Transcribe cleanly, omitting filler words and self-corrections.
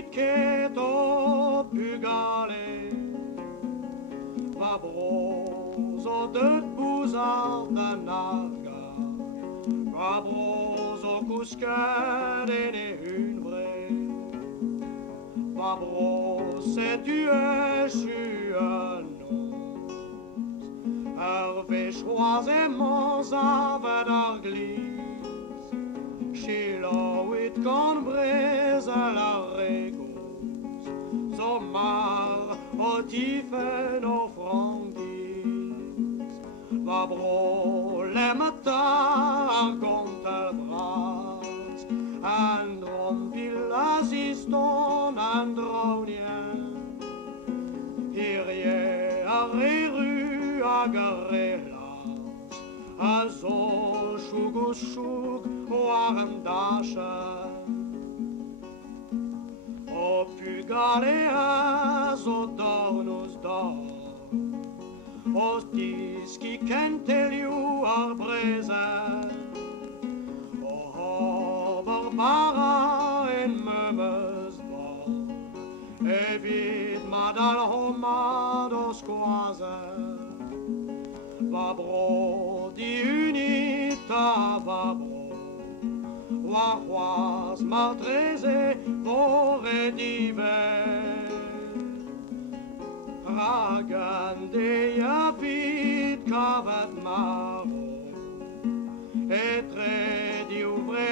vid keto pugale. Va brozo de bouzard d'anaga. Va brozo couscade et une vraie. Va brosse tu es un Hervé choisements av d'arglise, Chiloit con brise à la régose, Somar au tifen au frangise, Va bro les matar contre bras, Andron pillasiston andronien, Irie a riru agarelas, Azo shug warm dasha, O pugale azo dornus dor, O diski kenteliu arbreza, O barbara en memes bor, Evit madal homado squaza, Va bro di unita va bro, Warroise martreze vore diver, Ragande yapit cavat maro, Et tre di ouvre